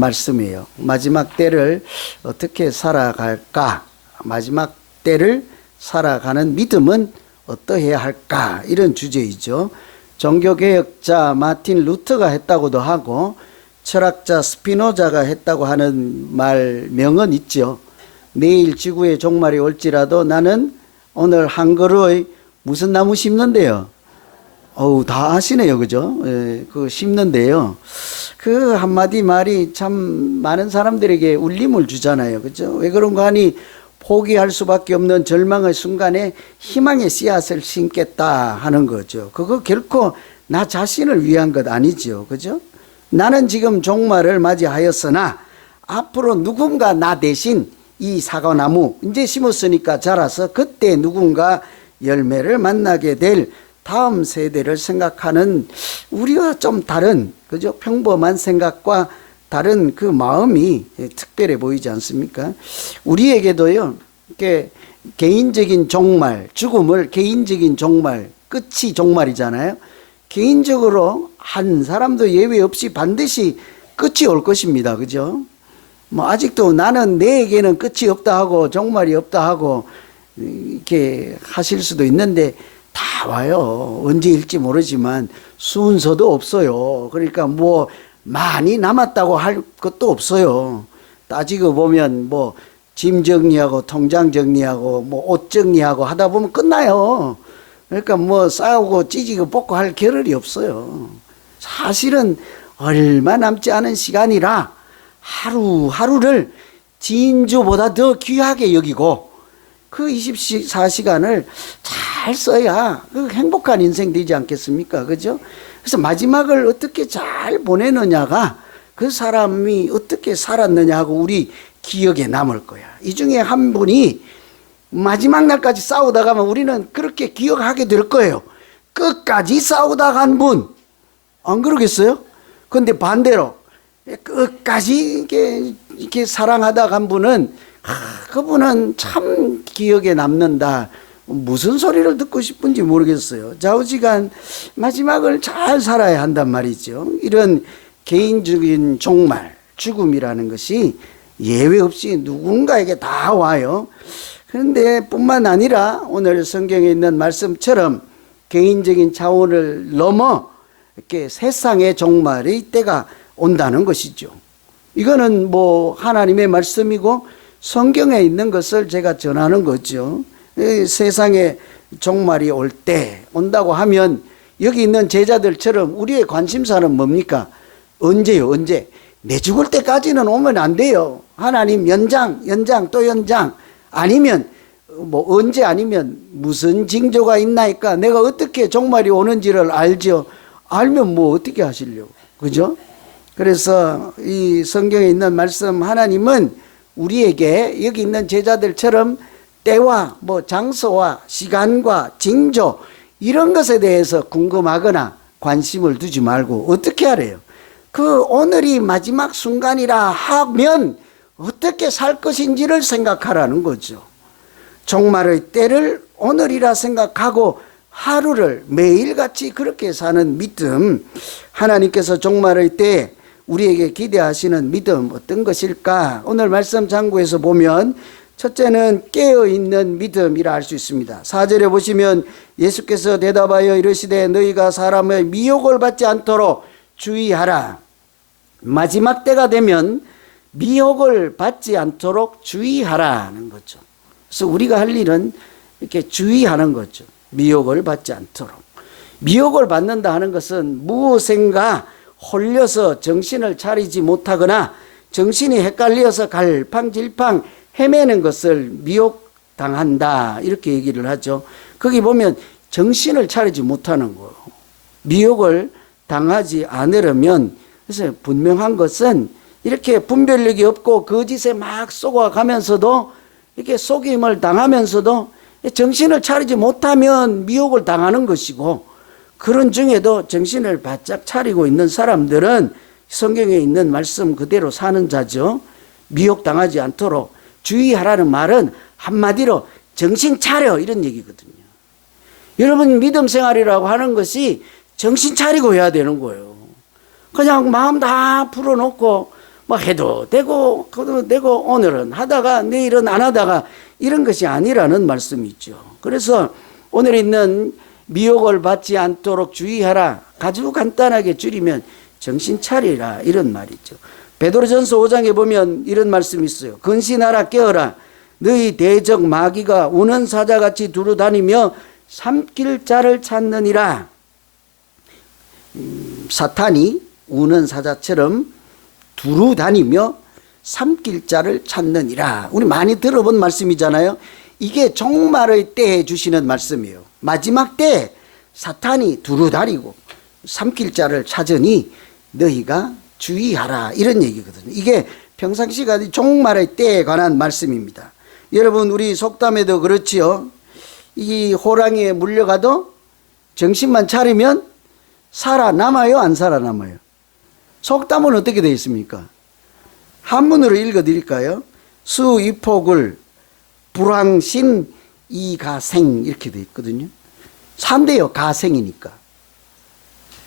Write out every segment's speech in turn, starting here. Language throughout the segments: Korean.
말씀이에요. 마지막 때를 어떻게 살아갈까? 마지막 때를 살아가는 믿음은 어떠해야 할까? 이런 주제이죠. 종교개혁자 마틴 루터가 했다고도 하고 철학자 스피노자가 했다고 하는 말명은 있죠. 내일 지구의 종말이 올지라도 나는 오늘 한 그루의 무슨 나무 심는데요? 다 아시네요. 그죠? 예, 그거 심는데요. 그 한마디 말이 참 많은 사람들에게 울림을 주잖아요. 그죠? 왜 그런가 하니 포기할 수밖에 없는 절망의 순간에 희망의 씨앗을 심겠다 하는 거죠. 그거 결코 나 자신을 위한 것 아니죠. 그죠? 나는 지금 종말을 맞이하였으나 앞으로 누군가 나 대신 이 사과나무 이제 심었으니까 자라서 그때 누군가 열매를 만나게 될 다음 세대를 생각하는 우리와 좀 다른, 그죠? 평범한 생각과 다른 그 마음이 특별해 보이지 않습니까? 우리에게도요, 이렇게 개인적인 종말, 죽음을 개인적인 종말, 끝이 종말이잖아요. 개인적으로 한 사람도 예외 없이 반드시 끝이 올 것입니다. 그죠? 아직도 나는 내에게는 끝이 없다 하고 종말이 없다 하고 이렇게 하실 수도 있는데 다 와요. 언제일지 모르지만 순서도 없어요. 그러니까 많이 남았다고 할 것도 없어요. 따지고 보면 짐 정리하고 통장 정리하고 옷 정리하고 하다 보면 끝나요. 그러니까 싸우고 찢고 뽑고 할 겨를이 없어요. 사실은 얼마 남지 않은 시간이라 하루하루를 진주보다 더 귀하게 여기고 그 24시간을 잘 써야 행복한 인생 되지 않겠습니까? 그죠? 그래서 마지막을 어떻게 잘 보내느냐가 그 사람이 어떻게 살았느냐 하고 우리 기억에 남을 거야. 이 중에 한 분이 마지막 날까지 싸우다 가면 우리는 그렇게 기억하게 될 거예요. 끝까지 싸우다 간 분. 안 그러겠어요? 근데 반대로 끝까지 이렇게 사랑하다 간 분은 그분은 참 기억에 남는다. 무슨 소리를 듣고 싶은지 모르겠어요. 좌우지간 마지막을 잘 살아야 한단 말이죠. 이런 개인적인 종말, 죽음이라는 것이 예외 없이 누군가에게 다 와요. 그런데 뿐만 아니라 오늘 성경에 있는 말씀처럼 개인적인 차원을 넘어 이렇게 세상의 종말의 때가 온다는 것이죠. 이거는 하나님의 말씀이고 성경에 있는 것을 제가 전하는 거죠. 세상에 종말이 올 때 온다고 하면 여기 있는 제자들처럼 우리의 관심사는 뭡니까? 언제요? 언제? 내 죽을 때까지는 오면 안 돼요. 하나님 연장 또 연장. 아니면 언제 아니면 무슨 징조가 있나이까? 내가 어떻게 종말이 오는지를 알죠. 알면 어떻게 하시려고? 그죠? 그래서 이 성경에 있는 말씀 하나님은 우리에게 여기 있는 제자들처럼 때와 장소와 시간과 징조 이런 것에 대해서 궁금하거나 관심을 두지 말고 어떻게 하래요? 그 오늘이 마지막 순간이라 하면 어떻게 살 것인지를 생각하라는 거죠. 종말의 때를 오늘이라 생각하고 하루를 매일같이 그렇게 사는 믿음, 하나님께서 종말의 때에 우리에게 기대하시는 믿음 어떤 것일까? 오늘 말씀 장구에서 보면 첫째는 깨어있는 믿음이라 할 수 있습니다. 4절에 보시면 예수께서 대답하여 이르시되 너희가 사람의 미혹을 받지 않도록 주의하라. 마지막 때가 되면 미혹을 받지 않도록 주의하라는 거죠. 그래서 우리가 할 일은 이렇게 주의하는 거죠. 미혹을 받지 않도록. 미혹을 받는다 하는 것은 무엇인가 홀려서 정신을 차리지 못하거나 정신이 헷갈려서 갈팡질팡 헤매는 것을 미혹당한다 이렇게 얘기를 하죠. 거기 보면 정신을 차리지 못하는 거예요. 미혹을 당하지 않으려면 그래서 분명한 것은 이렇게 분별력이 없고 거짓에 막 속아가면서도 이렇게 속임을 당하면서도 정신을 차리지 못하면 미혹을 당하는 것이고 그런 중에도 정신을 바짝 차리고 있는 사람들은 성경에 있는 말씀 그대로 사는 자죠. 미혹당하지 않도록 주의하라는 말은 한마디로 정신 차려 이런 얘기거든요. 여러분 믿음 생활이라고 하는 것이 정신 차리고 해야 되는 거예요. 그냥 마음 다 풀어놓고 뭐 해도 되고 오늘은 하다가 내일은 안 하다가 이런 것이 아니라는 말씀이죠. 그래서 오늘 있는 미혹을 받지 않도록 주의하라. 아주 간단하게 줄이면 정신 차리라 이런 말이죠. 베드로전서 5장에 보면 이런 말씀이 있어요. 근신하라 깨어라. 너희 대적 마귀가 우는 사자같이 두루 다니며 삼킬 자를 찾느니라. 사탄이 우는 사자처럼 두루 다니며 삼킬 자를 찾느니라. 우리 많이 들어본 말씀이잖아요. 이게 종말의 때에 주시는 말씀이에요. 마지막 때에 사탄이 두루 다니고 삼킬 자를 찾으니 너희가 주의하라 이런 얘기거든요. 이게 평상시가 종말의 때에 관한 말씀입니다. 여러분 우리 속담에도 그렇지요. 이 호랑이에 물려가도 정신만 차리면 살아남아요, 안 살아남아요? 속담은 어떻게 되어 있습니까? 한문으로 읽어드릴까요? 수이폭을 불황신 이가생 이렇게 되어 있거든요. 산대요, 가생이니까.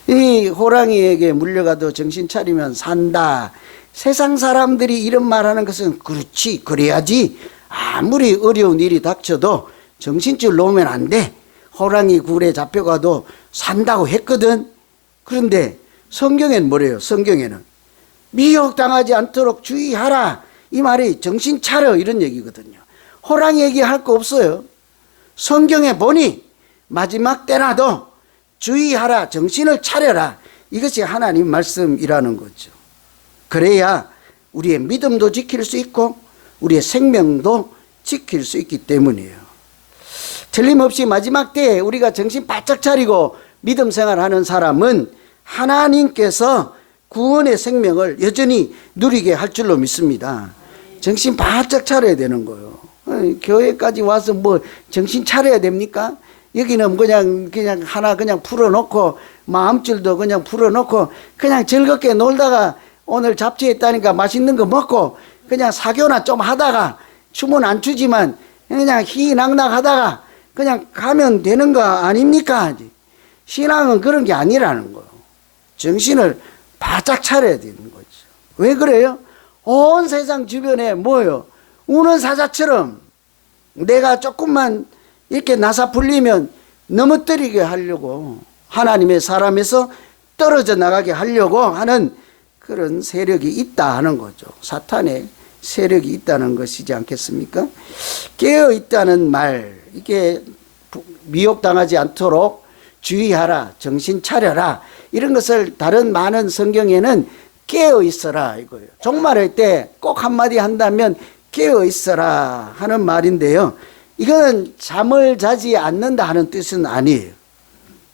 이 호랑이에게 물려가도 정신 차리면 산다. 세상 사람들이 이런 말하는 것은 그렇지, 그래야지. 아무리 어려운 일이 닥쳐도 정신줄 놓으면 안 돼. 호랑이 굴에 잡혀가도 산다고 했거든. 그런데 성경에는 뭐래요? 성경에는 미혹당하지 않도록 주의하라. 이 말이 정신 차려 이런 얘기거든요. 호랑이 얘기할 거 없어요. 성경에 보니 마지막 때라도 주의하라, 정신을 차려라. 이것이 하나님 말씀이라는 거죠. 그래야 우리의 믿음도 지킬 수 있고 우리의 생명도 지킬 수 있기 때문이에요. 틀림없이 마지막 때에 우리가 정신 바짝 차리고 믿음 생활하는 사람은 하나님께서 구원의 생명을 여전히 누리게 할 줄로 믿습니다. 정신 바짝 차려야 되는 거예요. 교회까지 와서 뭐 정신 차려야 됩니까? 여기는 그냥 하나 그냥 풀어놓고 마음줄도 그냥 풀어놓고 그냥 즐겁게 놀다가 오늘 잡지했다니까 맛있는 거 먹고 그냥 사교나 좀 하다가 춤은 안 추지만 그냥 희낙낙 하다가 그냥 가면 되는 거 아닙니까? 신앙은 그런 게 아니라는 거예요. 정신을 바짝 차려야 되는 거죠. 왜 그래요? 온 세상 주변에 뭐예요? 우는 사자처럼 내가 조금만 이렇게 나사 풀리면 넘어뜨리게 하려고 하나님의 사람에서 떨어져 나가게 하려고 하는 그런 세력이 있다 하는 거죠. 사탄의 세력이 있다는 것이지 않겠습니까? 깨어 있다는 말, 이게 미혹당하지 않도록 주의하라, 정신 차려라 이런 것을 다른 많은 성경에는 깨어 있어라 이거예요. 종말의 때 꼭 한마디 한다면 깨어 있어라 하는 말인데요. 이거는 잠을 자지 않는다 하는 뜻은 아니에요.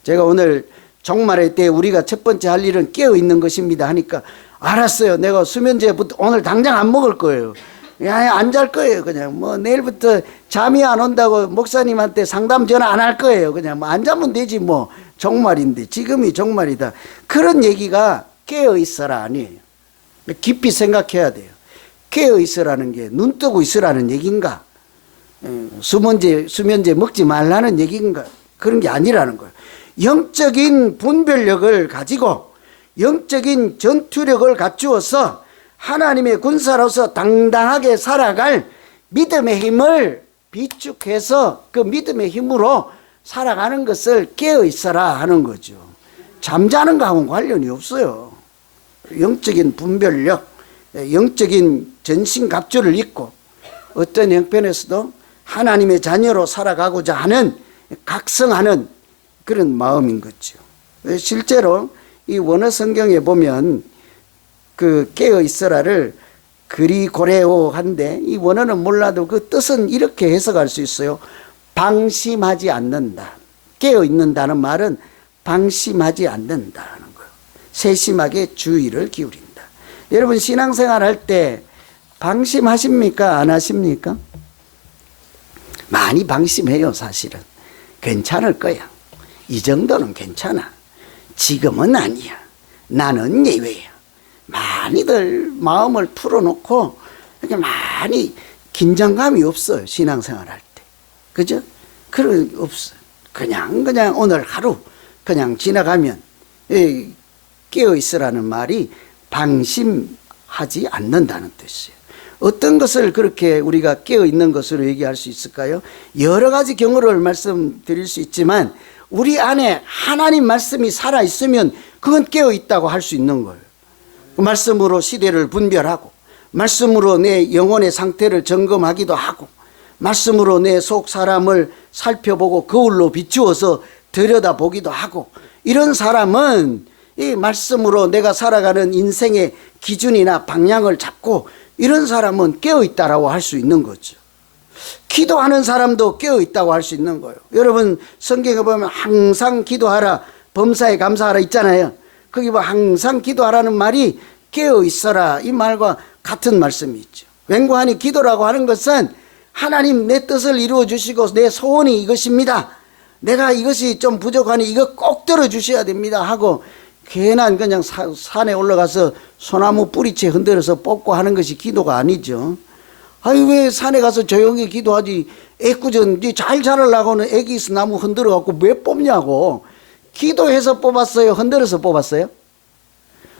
제가 오늘 종말의 때 우리가 첫 번째 할 일은 깨어 있는 것입니다 하니까 알았어요. 내가 수면제부터 오늘 당장 안 먹을 거예요. 안 잘 거예요. 그냥 뭐 내일부터 잠이 안 온다고 목사님한테 상담 전화 안 할 거예요. 그냥 뭐 안 자면 되지 뭐 종말인데 지금이 종말이다. 그런 얘기가 깨어 있어라 아니에요. 깊이 생각해야 돼요. 깨어 있으라는 게 눈 뜨고 있으라는 얘기인가? 수면제 먹지 말라는 얘기인가? 그런 게 아니라는 거예요. 영적인 분별력을 가지고 영적인 전투력을 갖추어서 하나님의 군사로서 당당하게 살아갈 믿음의 힘을 비축해서 그 믿음의 힘으로 살아가는 것을 깨어 있어라 하는 거죠. 잠자는 거하고는 관련이 없어요. 영적인 분별력, 영적인 전신갑주를 입고 어떤 형편에서도 하나님의 자녀로 살아가고자 하는 각성하는 그런 마음인 거죠. 실제로 이 원어 성경에 보면 그 깨어 있어라를 그리고레오한데 이 원어는 몰라도 그 뜻은 이렇게 해석할 수 있어요. 방심하지 않는다. 깨어 있는다는 말은 방심하지 않는다는 거예요. 세심하게 주의를 기울인다. 여러분 신앙생활 할 때 방심하십니까? 안 하십니까? 많이 방심해요. 사실은 괜찮을 거야. 이 정도는 괜찮아. 지금은 아니야. 나는 예외야. 많이들 마음을 풀어놓고 이렇게 많이 긴장감이 없어요. 신앙생활 할 때. 그죠? 그런 거 없어요. 그냥 오늘 하루 그냥 지나가면 깨어 있으라는 말이 방심하지 하지 않는다는 뜻이에요. 어떤 것을 그렇게 우리가 깨어 있는 것으로 얘기할 수 있을까요? 여러 가지 경우를 말씀드릴 수 있지만 우리 안에 하나님 말씀이 살아 있으면 그건 깨어 있다고 할 수 있는 거예요. 그 말씀으로 시대를 분별하고, 말씀으로 내 영혼의 상태를 점검하기도 하고, 말씀으로 내 속 사람을 살펴보고 거울로 비추어서 들여다보기도 하고, 이런 사람은 이 말씀으로 내가 살아가는 인생의 기준이나 방향을 잡고, 이런 사람은 깨어있다라고 할 수 있는 거죠. 기도하는 사람도 깨어있다고 할 수 있는 거예요. 여러분 성경에 보면 항상 기도하라, 범사에 감사하라 있잖아요. 거기 뭐 항상 기도하라는 말이 깨어있어라 이 말과 같은 말씀이 있죠. 맹고하니 기도라고 하는 것은 하나님 내 뜻을 이루어 주시고 내 소원이 이것입니다, 내가 이것이 좀 부족하니 이거 꼭 들어주셔야 됩니다 하고 괜한 그냥 산에 올라가서 소나무 뿌리채 흔들어서 뽑고 하는 것이 기도가 아니죠. 아니 왜 산에 가서 조용히 기도하지, 애꿎은 잘 자라려고는 애기스 나무 흔들어 갖고 왜 뽑냐고. 기도해서 뽑았어요, 흔들어서 뽑았어요?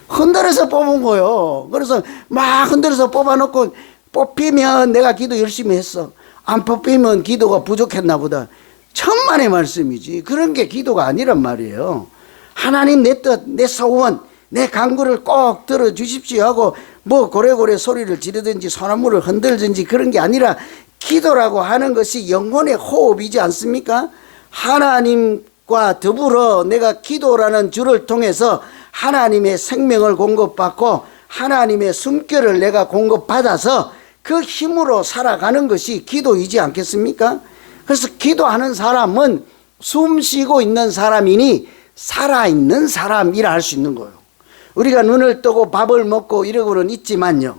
흔들어서 뽑은 거요. 그래서 막 흔들어서 뽑아놓고 뽑히면 내가 기도 열심히 했어, 안 뽑히면 기도가 부족했나 보다. 천만의 말씀이지. 그런 게 기도가 아니란 말이에요. 하나님 내 뜻, 내 소원, 내 간구를 꼭 들어주십시오 하고 뭐 고래고래 소리를 지르든지 소나무를 흔들든지 그런 게 아니라, 기도라고 하는 것이 영혼의 호흡이지 않습니까? 하나님과 더불어 내가 기도라는 줄을 통해서 하나님의 생명을 공급받고 하나님의 숨결을 내가 공급받아서 그 힘으로 살아가는 것이 기도이지 않겠습니까? 그래서 기도하는 사람은 숨 쉬고 있는 사람이니 살아있는 사람이라 할 수 있는 거예요. 우리가 눈을 뜨고 밥을 먹고 이러고는 있지만요,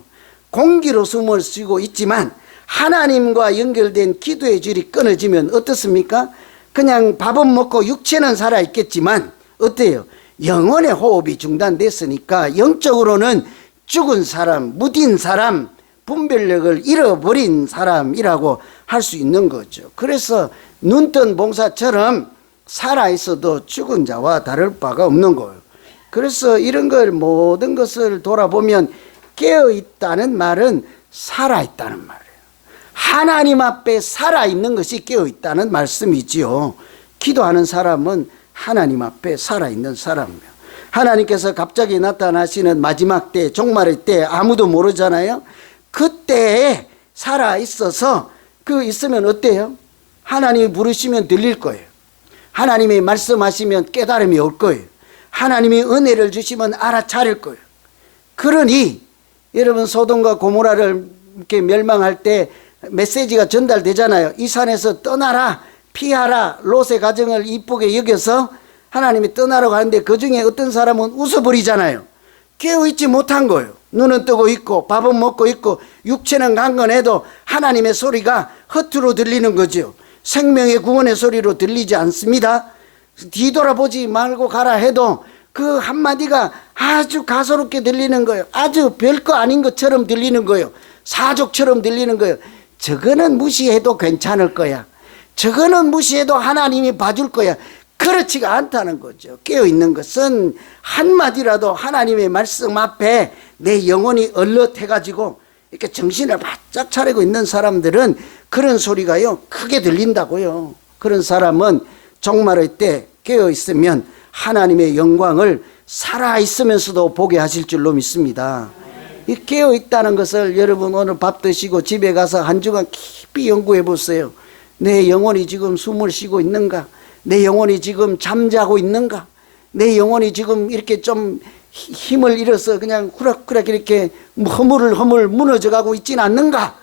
공기로 숨을 쉬고 있지만 하나님과 연결된 기도의 줄이 끊어지면 어떻습니까? 그냥 밥은 먹고 육체는 살아있겠지만 어때요? 영혼의 호흡이 중단됐으니까 영적으로는 죽은 사람, 무딘 사람, 분별력을 잃어버린 사람이라고 할 수 있는 거죠. 그래서 눈뜬 봉사처럼 살아있어도 죽은 자와 다를 바가 없는 거예요. 그래서 이런 걸 모든 것을 돌아보면 깨어있다는 말은 살아있다는 말이에요. 하나님 앞에 살아있는 것이 깨어있다는 말씀이지요. 기도하는 사람은 하나님 앞에 살아있는 사람이에요. 하나님께서 갑자기 나타나시는 마지막 때, 종말의 때 아무도 모르잖아요. 그때에 살아있어서 그 있으면 어때요? 하나님이 부르시면 들릴 거예요. 하나님이 말씀하시면 깨달음이 올 거예요. 하나님이 은혜를 주시면 알아차릴 거예요. 그러니 여러분 소돔과 고모라를 이렇게 멸망할 때 메시지가 전달되잖아요. 이 산에서 떠나라, 피하라. 롯의 가정을 이쁘게 여겨서 하나님이 떠나라고 하는데 그중에 어떤 사람은 웃어버리잖아요. 깨어있지 못한 거예요. 눈은 뜨고 있고 밥은 먹고 있고 육체는 강건해도 하나님의 소리가 허투루 들리는 거죠. 생명의 구원의 소리로 들리지 않습니다. 뒤돌아보지 말고 가라 해도 그 한마디가 아주 가소롭게 들리는 거예요. 아주 별거 아닌 것처럼 들리는 거예요. 사족처럼 들리는 거예요. 저거는 무시해도 괜찮을 거야, 저거는 무시해도 하나님이 봐줄 거야. 그렇지가 않다는 거죠. 깨어있는 것은 한마디라도 하나님의 말씀 앞에 내 영혼이 얼럿해가지고 이렇게 정신을 바짝 차리고 있는 사람들은 그런 소리가요 크게 들린다고요. 그런 사람은 종말의 때 깨어있으면 하나님의 영광을 살아있으면서도 보게 하실 줄로 믿습니다. 이 깨어있다는 것을 여러분 오늘 밥 드시고 집에 가서 한 주간 깊이 연구해 보세요. 내 영혼이 지금 숨을 쉬고 있는가? 내 영혼이 지금 잠자고 있는가? 내 영혼이 지금 이렇게 좀 힘을 잃어서 그냥 후락후락 이렇게 허물허물 무너져가고 있진 않는가?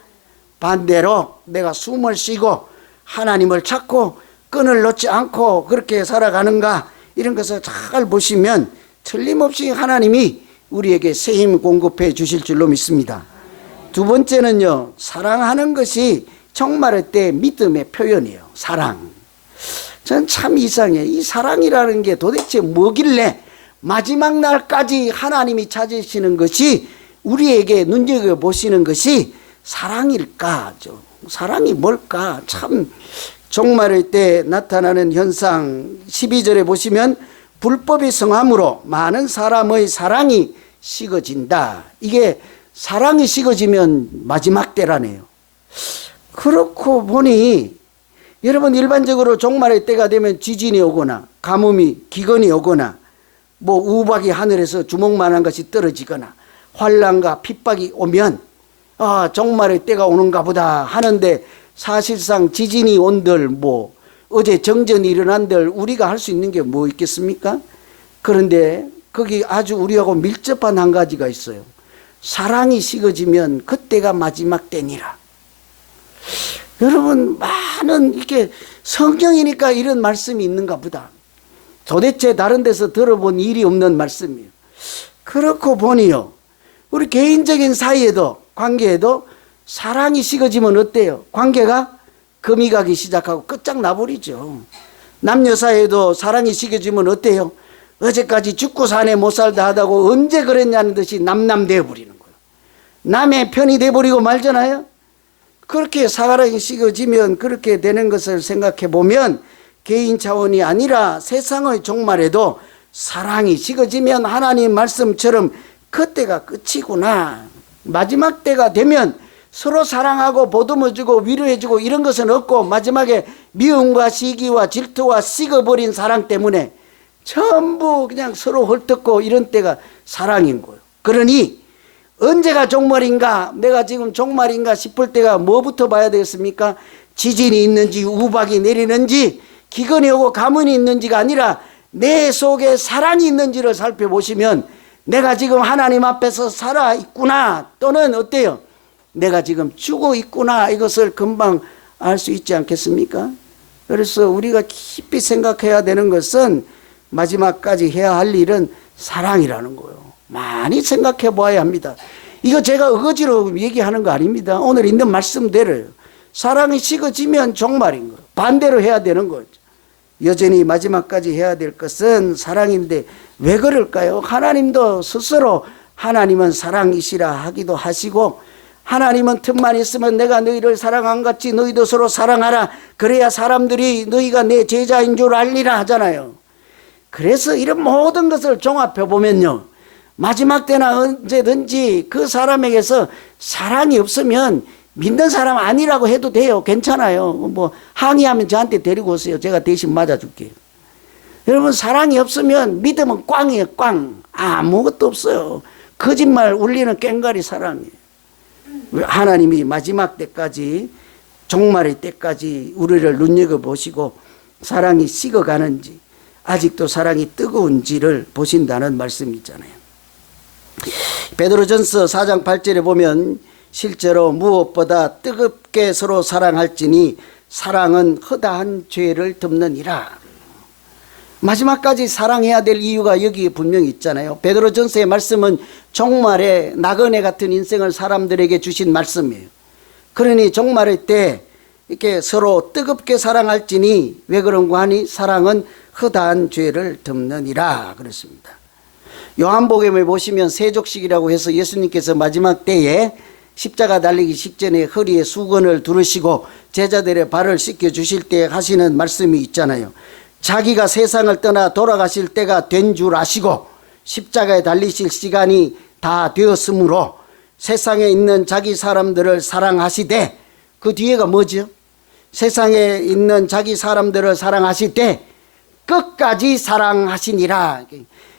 반대로 내가 숨을 쉬고 하나님을 찾고 끈을 놓지 않고 그렇게 살아가는가? 이런 것을 잘 보시면 틀림없이 하나님이 우리에게 새 힘 공급해 주실 줄로 믿습니다. 두 번째는요, 사랑하는 것이 종말의 때 믿음의 표현이에요. 사랑. 전 참 이상해. 이 사랑이라는 게 도대체 뭐길래 마지막 날까지 하나님이 찾으시는 것이, 우리에게 눈여겨보시는 것이 사랑일까? 사랑이 뭘까? 참 종말의 때 나타나는 현상 12절에 보시면 불법이 성함으로 많은 사람의 사랑이 식어진다. 이게 사랑이 식어지면 마지막 때라네요. 그렇고 보니 여러분 일반적으로 종말의 때가 되면 지진이 오거나 가뭄이 기근이 오거나 뭐 우박이 하늘에서 주먹만한 것이 떨어지거나 환난과 핍박이 오면 종말의 때가 오는가 보다 하는데 사실상 지진이 온들 뭐 어제 정전이 일어난들 우리가 할 수 있는 게 뭐 있겠습니까? 그런데 거기 아주 우리하고 밀접한 한 가지가 있어요. 사랑이 식어지면 그때가 마지막 때니라. 여러분 많은 이렇게 성경이니까 이런 말씀이 있는가 보다. 도대체 다른 데서 들어본 일이 없는 말씀이에요. 그렇고 보니요, 우리 개인적인 사이에도 관계에도 사랑이 식어지면 어때요? 관계가 금이 가기 시작하고 끝장나버리죠. 남녀 사이에도 사랑이 식어지면 어때요? 어제까지 죽고 사네 못 살다 하다고 언제 그랬냐는 듯이 남남되어 버리는 거예요. 남의 편이 돼버리고 말잖아요. 그렇게 사랑이 식어지면 그렇게 되는 것을 생각해 보면 개인 차원이 아니라 세상의 종말에도 사랑이 식어지면 하나님 말씀처럼 그때가 끝이구나. 마지막 때가 되면 서로 사랑하고 보듬어주고 위로해주고 이런 것은 없고 마지막에 미움과 시기와 질투와 식어버린 사랑 때문에 전부 그냥 서로 헐뜯고 이런 때가 사랑인 거예요. 그러니 언제가 종말인가, 내가 지금 종말인가 싶을 때가 뭐부터 봐야 되겠습니까? 지진이 있는지 우박이 내리는지 기근이 오고 가뭄이 있는지가 아니라 내 속에 사랑이 있는지를 살펴보시면 내가 지금 하나님 앞에서 살아있구나, 또는 어때요? 내가 지금 죽어 있구나, 이것을 금방 알 수 있지 않겠습니까? 그래서 우리가 깊이 생각해야 되는 것은 마지막까지 해야 할 일은 사랑이라는 거예요. 많이 생각해 보아야 합니다. 이거 제가 어거지로 얘기하는 거 아닙니다. 오늘 있는 말씀대로요. 사랑이 식어지면 종말인 거예요. 반대로 해야 되는 거죠. 여전히 마지막까지 해야 될 것은 사랑인데 왜 그럴까요? 하나님도 스스로 하나님은 사랑이시라 하기도 하시고, 하나님은 틈만 있으면 내가 너희를 사랑한 같이 너희도 서로 사랑하라, 그래야 사람들이 너희가 내 제자인 줄 알리라 하잖아요. 그래서 이런 모든 것을 종합해 보면요, 마지막 때나 언제든지 그 사람에게서 사랑이 없으면 믿는 사람 아니라고 해도 돼요. 괜찮아요. 뭐 항의하면 저한테 데리고 오세요. 제가 대신 맞아줄게요. 여러분, 사랑이 없으면 믿음은 꽝이에요. 꽝. 아무것도 없어요. 거짓말 울리는 꽹과리 사랑이에요. 하나님이 마지막 때까지, 종말의 때까지 우리를 눈여겨보시고 사랑이 식어가는지, 아직도 사랑이 뜨거운지를 보신다는 말씀이잖아요. 베드로전서 4장 8절에 보면 실제로 무엇보다 뜨겁게 서로 사랑할지니 사랑은 허다한 죄를 덮느니라. 마지막까지 사랑해야 될 이유가 여기에 분명히 있잖아요. 베드로전서의 말씀은 종말에 나그네 같은 인생을 사람들에게 주신 말씀이에요. 그러니 종말의 때 이렇게 서로 뜨겁게 사랑할지니, 왜 그런가 하니 사랑은 허다한 죄를 덮느니라 그랬습니다. 요한복음에 보시면 세족식이라고 해서 예수님께서 마지막 때에 십자가 달리기 직전에 허리에 수건을 두르시고 제자들의 발을 씻겨 주실 때 하시는 말씀이 있잖아요. 자기가 세상을 떠나 돌아가실 때가 된 줄 아시고 십자가에 달리실 시간이 다 되었으므로 세상에 있는 자기 사람들을 사랑하시되, 그 뒤에가 뭐죠? 세상에 있는 자기 사람들을 사랑하시되 끝까지 사랑하시니라.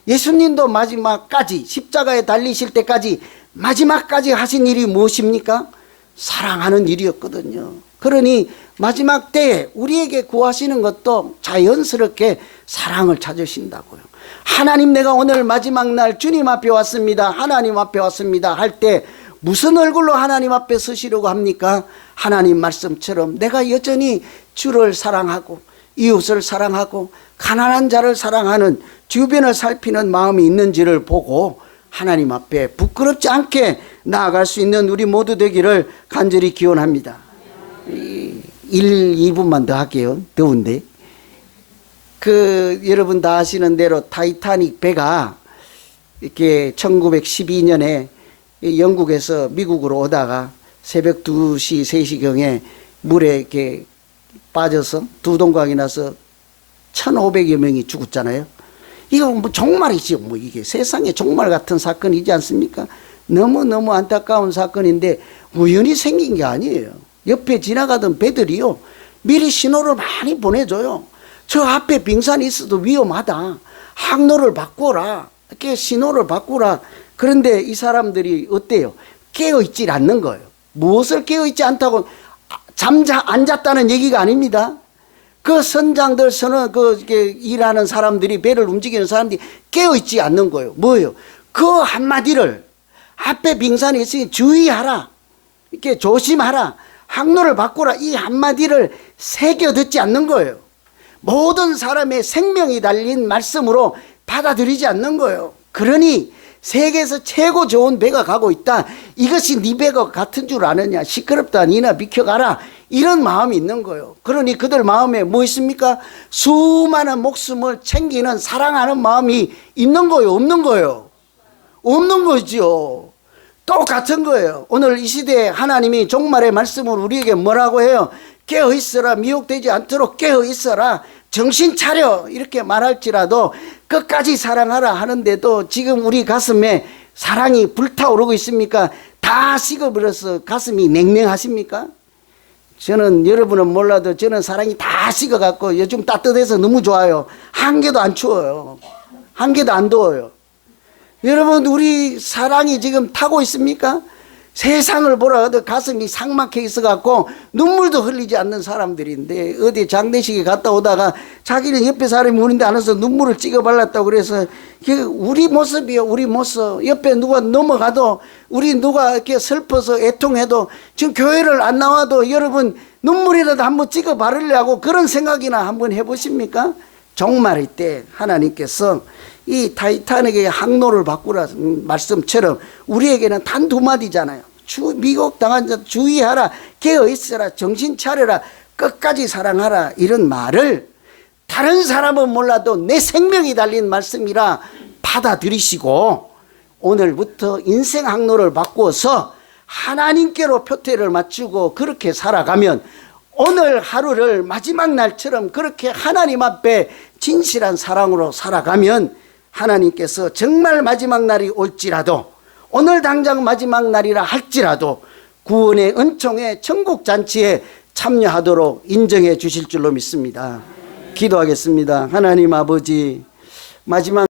예수님도 마지막까지, 십자가에 달리실 때까지 마지막까지 하신 일이 무엇입니까? 사랑하는 일이었거든요. 그러니 마지막 때에 우리에게 구하시는 것도 자연스럽게 사랑을 찾으신다고요. 하나님, 내가 오늘 마지막 날 주님 앞에 왔습니다, 하나님 앞에 왔습니다 할 때 무슨 얼굴로 하나님 앞에 서시려고 합니까? 하나님 말씀처럼 내가 여전히 주를 사랑하고 이웃을 사랑하고 가난한 자를 사랑하는, 주변을 살피는 마음이 있는지를 보고 하나님 앞에 부끄럽지 않게 나아갈 수 있는 우리 모두 되기를 간절히 기원합니다. 2분만 더 할게요. 더운데. 여러분 다 아시는 대로 타이타닉 배가 이렇게 1912년에 영국에서 미국으로 오다가 새벽 2시, 3시경에 물에 이렇게 빠져서 두동강이 나서 1,500여 명이 죽었잖아요. 이거 뭐 종말이죠. 뭐 이게 세상에 종말 같은 사건이지 않습니까? 너무너무 안타까운 사건인데 우연히 생긴 게 아니에요. 옆에 지나가던 배들이요, 미리 신호를 많이 보내줘요. 저 앞에 빙산이 있어도 위험하다, 항로를 바꾸라, 이렇게 신호를 바꾸라. 그런데 이 사람들이 어때요? 깨어있질 않는 거예요. 무엇을 깨어있지 않다고? 앉았다는 얘기가 아닙니다. 그 선장들, 일하는 사람들이, 배를 움직이는 사람들이 깨어있지 않는 거예요. 뭐예요? 그 한마디를, 앞에 빙산이 있으니 주의하라, 이렇게 조심하라, 항로를 바꾸라, 이 한마디를 새겨 듣지 않는 거예요. 모든 사람의 생명이 달린 말씀으로 받아들이지 않는 거예요. 그러니 세계에서 최고 좋은 배가 가고 있다, 이것이 네 배가 같은 줄 아느냐, 시끄럽다, 니나 비켜가라, 이런 마음이 있는 거예요. 그러니 그들 마음에 뭐 있습니까? 수많은 목숨을 챙기는, 사랑하는 마음이 있는 거예요, 없는 거예요? 없는 거죠. 똑같은 거예요. 오늘 이 시대에 하나님이 종말의 말씀을 우리에게 뭐라고 해요? 깨어있어라, 미혹되지 않도록 깨어있어라, 정신 차려, 이렇게 말할지라도 끝까지 사랑하라 하는데도 지금 우리 가슴에 사랑이 불타오르고 있습니까? 다 식어버려서 가슴이 냉랭하십니까? 저는, 여러분은 몰라도 저는 사랑이 다 식어갖고 요즘 따뜻해서 너무 좋아요. 한 개도 안 추워요. 한 개도 안 더워요. 여러분, 우리 사랑이 지금 타고 있습니까? 세상을 보라 하도 가슴이 삭막해 있어갖고 눈물도 흘리지 않는 사람들인데, 어디 장례식에 갔다 오다가 자기는 옆에 사람이 우는데 안 와서 눈물을 찍어 발랐다고 그래서, 우리 모습이요, 우리 모습. 옆에 누가 넘어가도, 우리 누가 이렇게 슬퍼서 애통해도, 지금 교회를 안 나와도 여러분 눈물이라도 한번 찍어 바르려고 그런 생각이나 한번 해보십니까? 종말의 때 하나님께서 이 타이타닉의 항로를 바꾸라 말씀처럼 우리에게는 단 두 마디잖아요. 미국 당한 자 주의하라, 깨어있어라, 정신 차려라, 끝까지 사랑하라, 이런 말을 다른 사람은 몰라도 내 생명이 달린 말씀이라 받아들이시고, 오늘부터 인생 항로를 바꾸어서 하나님께로 표태를 맞추고 그렇게 살아가면, 오늘 하루를 마지막 날처럼 그렇게 하나님 앞에 진실한 사랑으로 살아가면, 하나님께서 정말 마지막 날이 올지라도, 오늘 당장 마지막 날이라 할지라도 구원의 은총의 천국 잔치에 참여하도록 인정해 주실 줄로 믿습니다. 기도하겠습니다. 하나님 아버지, 마지막